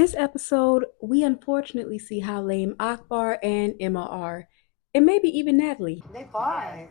This episode, we unfortunately see how lame Akbar and Emma are, and maybe even Natalie. They fought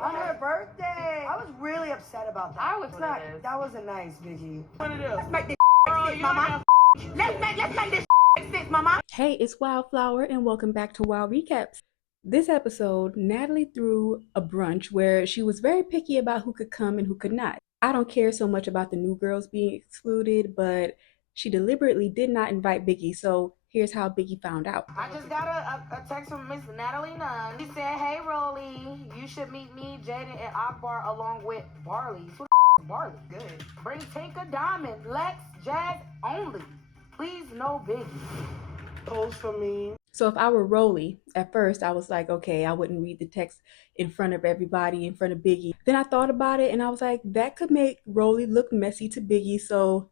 on her birthday. I was really upset about that. I was not. That wasn't nice, Vicky. What it is? Let's make this sense, mama. Let's make this sense, mama. Hey, it's Wildflower, and welcome back to Wild Recaps. This episode, Natalie threw a brunch where she was very picky about who could come and who could not. I don't care so much about the new girls being excluded, but she deliberately did not invite Biggie, so here's how Biggie found out. I just got a text from Miss Natalie Nunn. She said, "Hey, Rollie, you should meet me, Jaden, and Akbar along with Barley." Who the is Barley? Good. Bring Tinker Diamond, Lex, Jazz only. Please, no Biggie. Post for me. So if I were Rollie, at first I was like, okay, I wouldn't read the text in front of everybody, in front of Biggie. Then I thought about it and I was like, that could make Rollie look messy to Biggie, so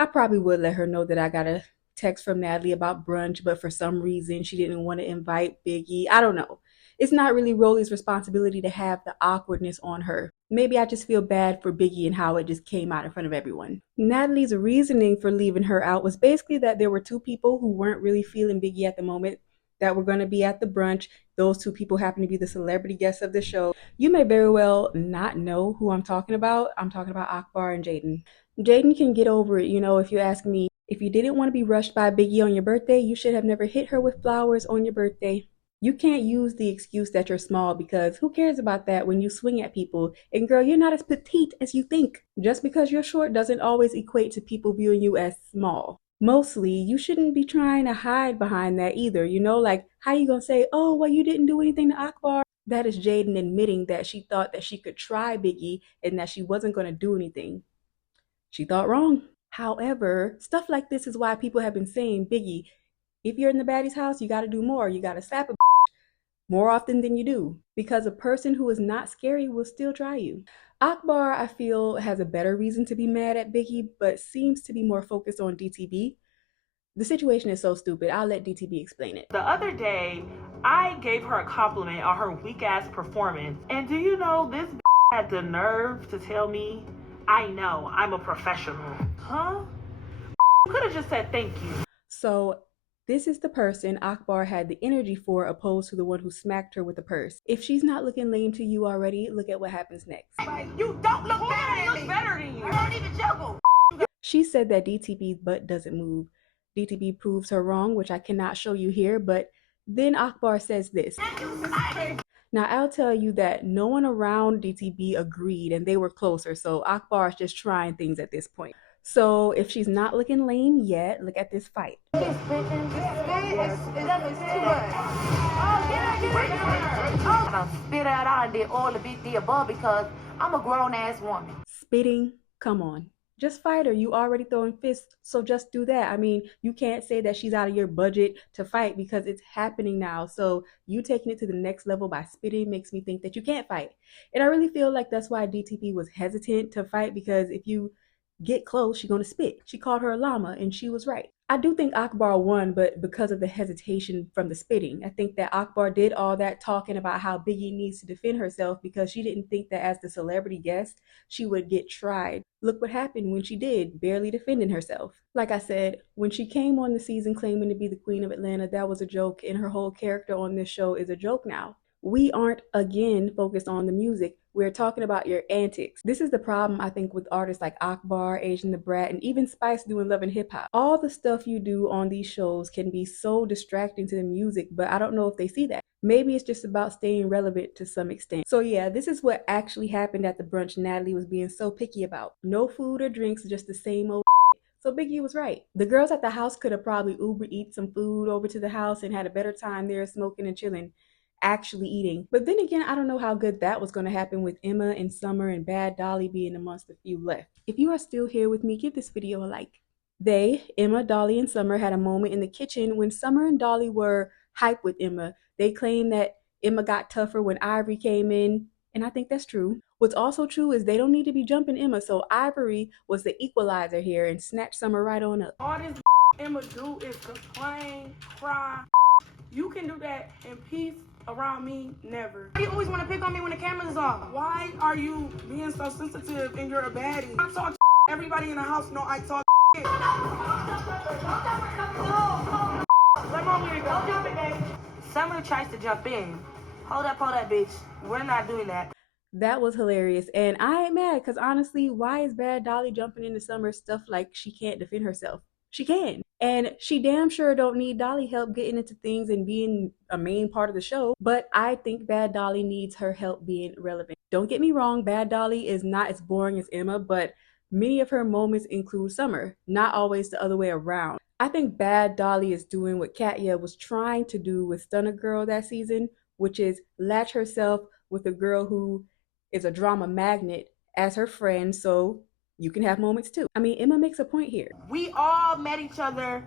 I probably would let her know that I got a text from Natalie about brunch, but for some reason she didn't want to invite Biggie. I don't know. It's not really Rollie's responsibility to have the awkwardness on her. Maybe I just feel bad for Biggie and how it just came out in front of everyone. Natalie's reasoning for leaving her out was basically that there were two people who weren't really feeling Biggie at the moment that were going to be at the brunch. Those two people happen to be the celebrity guests of the show. You may very well not know who I'm talking about. I'm talking about Akbar and Jaden. Jaden can get over it, you know, if you ask me. If you didn't want to be rushed by Biggie on your birthday, you should have never hit her with flowers on your birthday. You can't use the excuse that you're small because who cares about that when you swing at people? And girl, you're not as petite as you think. Just because you're short doesn't always equate to people viewing you as small. Mostly, you shouldn't be trying to hide behind that either, you know, like how you gonna say, oh, well, you didn't do anything to Akbar? That is Jaden admitting that she thought that she could try Biggie and that she wasn't gonna do anything. She thought wrong. However, stuff like this is why people have been saying, Biggie, if you're in the baddie's house, you gotta do more. You gotta slap a more often than you do, because a person who is not scary will still try you. Akbar, I feel, has a better reason to be mad at Biggie, but seems to be more focused on DTB. The situation is so stupid. I'll let DTB explain it. The other day, I gave her a compliment on her weak-ass performance. And do you know this had the nerve to tell me, I know, I'm a professional. Huh? You could have just said thank you. So this is the person Akbar had the energy for, opposed to the one who smacked her with the purse. If she's not looking lame to you already, look at what happens next. You don't look better than me. Better than you. You don't even juggle. She said that DTB's butt doesn't move. DTB proves her wrong, which I cannot show you here, but then Akbar says this. Now, I'll tell you that no one around DTB agreed and they were closer, so Akbar is just trying things at this point. So if she's not looking lame yet, look at this fight. It's too much. I'm gonna spit out all and did all the above because I'm a grown ass woman. Spitting? Come on. Just fight her. You already throwing fists, so just do that. I mean, you can't say that she's out of your budget to fight because it's happening now. So you taking it to the next level by spitting makes me think that you can't fight. And I really feel like that's why DTP was hesitant to fight, because if you get close, she's gonna spit. She called her a llama and she was right. I do think Akbar won, but because of the hesitation from the spitting. I think that Akbar did all that talking about how Biggie needs to defend herself because she didn't think that as the celebrity guest, she would get tried. Look what happened when she did, barely defending herself. Like I said, when she came on the season claiming to be the queen of Atlanta, that was a joke, and her whole character on this show is a joke now. We aren't, again, focused on the music. We're talking about your antics. This is the problem, I think, with artists like Akbar, Asian the Brat, and even Spice doing Love and Hip Hop. All the stuff you do on these shows can be so distracting to the music, but I don't know if they see that. Maybe it's just about staying relevant to some extent. So yeah, this is what actually happened at the brunch Natalie was being so picky about. No food or drinks, just the same old So Biggie was right. The girls at the house could have probably Uber Eats some food over to the house and had a better time there smoking and chilling, actually eating. But then again, I don't know how good that was going to happen with Emma and Summer and Bad Dolly being amongst the few left. If you are still here with me, give this video a like. They, Emma, Dolly, and Summer had a moment in the kitchen when Summer and Dolly were hype with Emma. They claimed that Emma got tougher when Ivory came in, and I think that's true. What's also true is they don't need to be jumping Emma, so Ivory was the equalizer here and snatched Summer right on up. All this Emma do is complain, cry. You can do that in peace. Around me, never. You always want to pick on me when the camera's off. Why are you being so sensitive and you're a baddie? I talk everybody in the house know I talk Summer tries to jump in. Hold up, bitch. We're not doing that. That was hilarious, and I ain't mad because honestly, why is Bad Dolly jumping into Summer's stuff like she can't defend herself? She can, and she damn sure don't need Dolly help getting into things and being a main part of the show. But I think Bad Dolly needs her help being relevant. Don't get me wrong, Bad Dolly is not as boring as Emma, but many of her moments include Summer, not always the other way around. I think Bad Dolly is doing what Katya was trying to do with Stunner Girl that season, which is latch herself with a girl who is a drama magnet as her friend, so you can have moments too. I mean, Emma makes a point here. We all met each other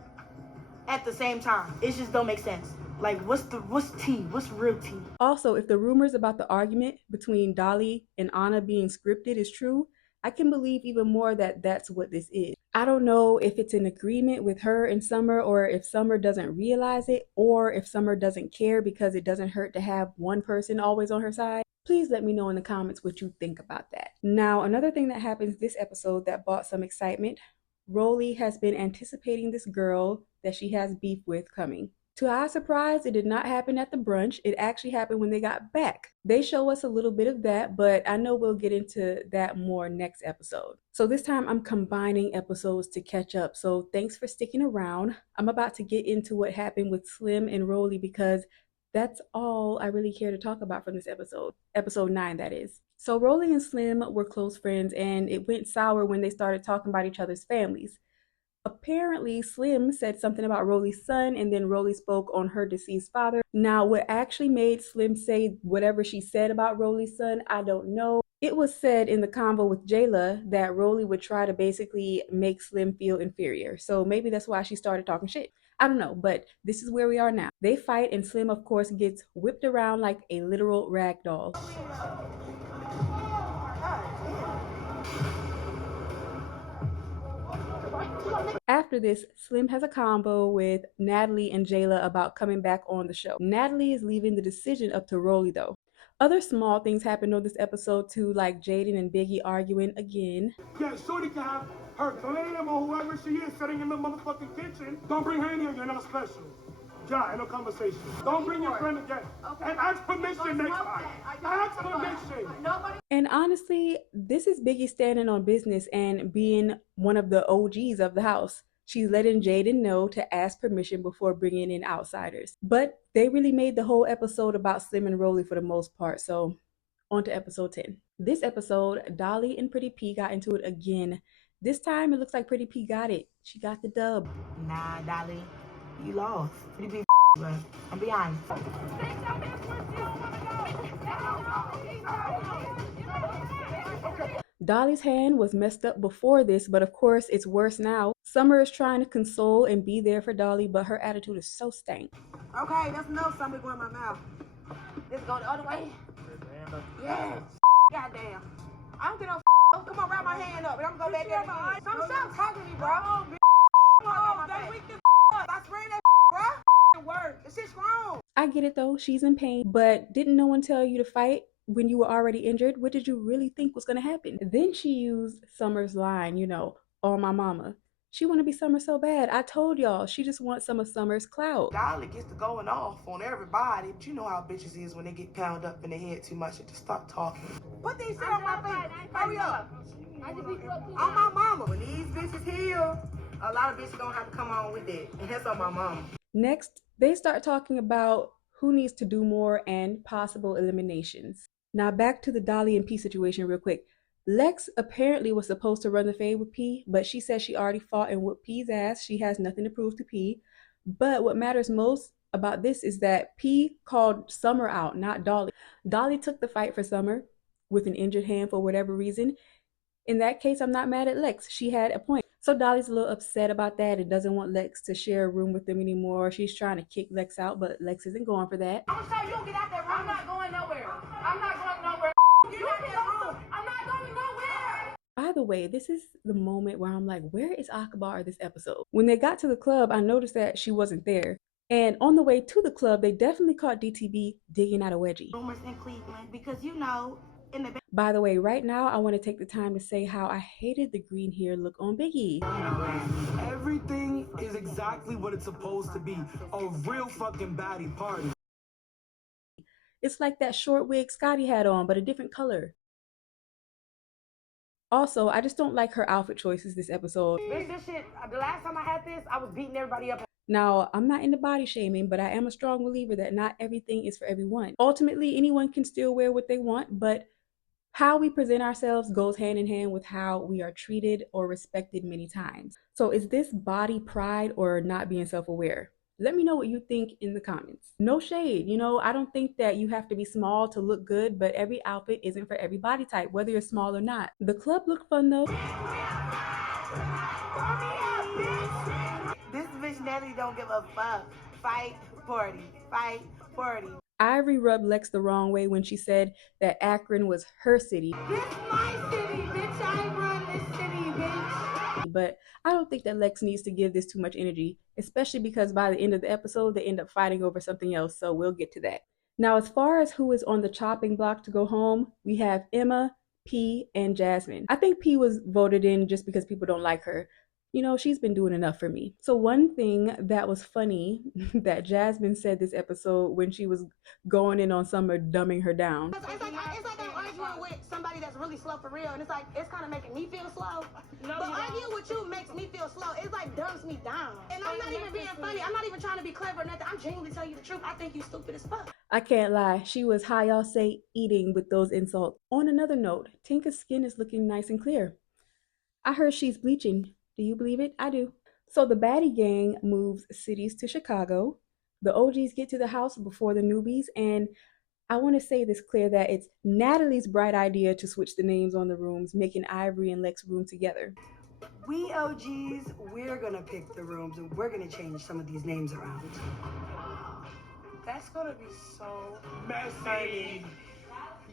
at the same time. It just don't make sense. Like, what's tea? What's real tea? Also, if the rumors about the argument between Dolly and Anna being scripted is true, I can believe even more that that's what this is. I don't know if it's an agreement with her and Summer, or if Summer doesn't realize it, or if Summer doesn't care because it doesn't hurt to have one person always on her side. Please let me know in the comments what you think about that. Now, another thing that happens this episode that brought some excitement, Rollie has been anticipating this girl that she has beef with coming. To our surprise, it did not happen at the brunch. It actually happened when they got back. They show us a little bit of that, but I know we'll get into that more next episode. So this time I'm combining episodes to catch up. So thanks for sticking around. I'm about to get into what happened with Slim and Rollie because that's all I really care to talk about from this episode. Episode 9, that is. So Rollie and Slim were close friends, and it went sour when they started talking about each other's families. Apparently, Slim said something about Rollie's son, and then Rollie spoke on her deceased father. Now, what actually made Slim say whatever she said about Rollie's son, I don't know. It was said in the convo with Jayla that Rollie would try to basically make Slim feel inferior. So maybe that's why she started talking shit. I don't know, but this is where we are now. They fight, and Slim, of course, gets whipped around like a literal rag doll. After this, Slim has a combo with Natalie and Jayla about coming back on the show. Natalie is leaving the decision up to Rollie though. Other small things happened on this episode too, like Jaden and Biggie arguing again. Yeah, Shorty can have her glam or whoever she is sitting in the motherfucking kitchen. Don't bring her in here, you're not special. Yeah, no conversation. Don't bring your friend again. Okay. And ask permission next time. Ask permission. And honestly, this is Biggie standing on business and being one of the OGs of the house. She's letting Jaden know to ask permission before bringing in outsiders. But they really made the whole episode about Slim and Rollie for the most part, so on to episode 10. This episode, Dolly and Pretty P got into it again. This time, it looks like Pretty P got it. She got the dub. Nah, Dolly, you lost. Pretty P, bro. I'm behind. Dolly's hand was messed up before this, but of course it's worse now. Summer is trying to console and be there for Dolly, but her attitude is so stank. Okay, that's enough. Something going in my mouth. This go the other way? Yes. Goddamn. I don't get no. Come on, wrap my hand up, and I'm gonna go back there again. Stop talking to me, bro. That weak as I sprayed that, bro. Word. This shit's wrong. I get it though, she's in pain, but didn't no one tell you to fight when you were already injured? What did you really think was gonna happen? Then she used Summer's line, on my mama. She wanna be Summer so bad. I told y'all, she just wants some of Summer's clout. Dolly gets to going off on everybody, but you know how bitches is when they get pounded up in their head too much and just stop talking. Put these shit on my face. Hurry up. On my mama. When these bitches heal, a lot of bitches gonna have to come on with it. And that's on my mama. Next, they start talking about who needs to do more and possible eliminations. Now back to the Dolly and P situation real quick. Lex apparently was supposed to run the fade with P, but she says she already fought and whooped P's ass. She has nothing to prove to P. But what matters most about this is that P called Summer out, not Dolly. Dolly took the fight for Summer with an injured hand for whatever reason. In that case, I'm not mad at Lex. She had a point. So Dolly's a little upset about that and doesn't want Lex to share a room with them anymore. She's trying to kick Lex out, but Lex isn't going for that. I'm sorry, you don't get out that room. I'm not going nowhere. I'm not going nowhere. Get out that room. I'm not going nowhere. By the way, this is the moment where I'm like, where is Akbar this episode? When they got to the club, I noticed that she wasn't there. And on the way to the club, they definitely caught DTB digging out a wedgie. Rumors in Cleveland because in the By the way, right now, I want to take the time to say how I hated the green hair look on Biggie. Everything is exactly what it's supposed to be. A real fucking baddie party. It's like that short wig Scotty had on, but a different color. Also, I just don't like her outfit choices this episode. Bitch, this shit, the last time I had this, I was beating everybody up. Now, I'm not into body shaming, but I am a strong believer that not everything is for everyone. Ultimately, anyone can still wear what they want, but how we present ourselves goes hand in hand with how we are treated or respected many times. So is this body pride or not being self-aware? Let me know what you think in the comments. No shade, I don't think that you have to be small to look good, but every outfit isn't for every body type, whether you're small or not. The club looked fun though. This bitch Natalie don't give a fuck. Fight, party, fight, party. Ivory rubbed Lex the wrong way when she said that Akron was her city. This my city, bitch. I run this city, bitch. But I don't think that Lex needs to give this too much energy, especially because by the end of the episode, they end up fighting over something else, so we'll get to that. Now, as far as who is on the chopping block to go home, we have Emma, P, and Jasmine. I think P was voted in just because people don't like her. She's been doing enough for me. So one thing that was funny that Jasmine said this episode when she was going in on Summer dumbing her down. It's like I'm arguing with somebody that's really slow for real, and it's kind of making me feel slow. No, but arguing with you makes me feel slow. It's like dumbs me down. And I'm not even being funny. I'm not even trying to be clever or nothing. I'm genuinely telling you the truth. I think you stupid as fuck. I can't lie, she was how y'all say eating with those insults. On another note, Tinka's skin is looking nice and clear. I heard she's bleaching. Do you believe it? I do. So the baddie gang moves cities to Chicago. The OGs get to the house before the newbies, and I want to say this clear that it's Natalie's bright idea to switch the names on the rooms, making Ivory and Lex room together. We OGs, we're gonna pick the rooms and we're gonna change some of these names around. That's gonna be so messy.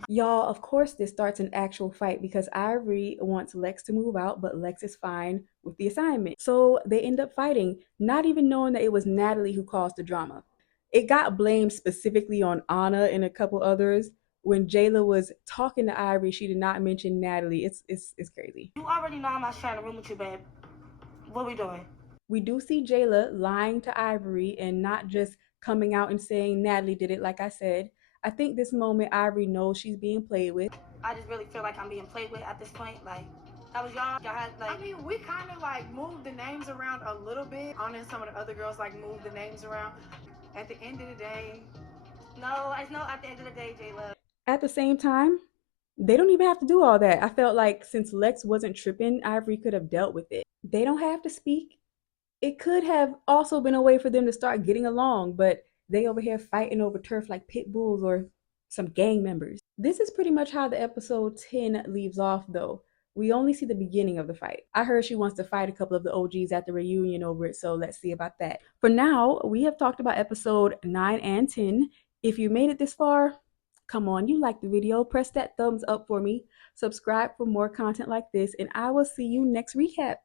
Y'all, of course this starts an actual fight because Ivory wants Lex to move out, but Lex is fine with the assignment. So they end up fighting, not even knowing that it was Natalie who caused the drama. It got blamed specifically on Anna and a couple others. When Jayla was talking to Ivory, she did not mention Natalie. It's crazy. You already know I'm not sharing a room with you, babe. What we doing? We do see Jayla lying to Ivory and not just coming out and saying Natalie did it, like I said. I think this moment Ivory knows she's being played with. I just really feel like I'm being played with at this point. Like, that was y'all had like. I mean, we kind of like moved the names around a little bit. Anna and some of the other girls like moved the names around. At the end of the day, No, it's no. At the end of the day, Jayla. At the same time, they don't even have to do all that. I felt like since Lex wasn't tripping, Ivory could have dealt with it. They don't have to speak. It could have also been a way for them to start getting along, but they over here fighting over turf like pit bulls or some gang members. This is pretty much how the episode 10 leaves off though. We only see the beginning of the fight. I heard she wants to fight a couple of the OGs at the reunion over it, so let's see about that. For now, we have talked about episode 9 and 10. If you made it this far, come on, you like the video, press that thumbs up for me, subscribe for more content like this, and I will see you next recap.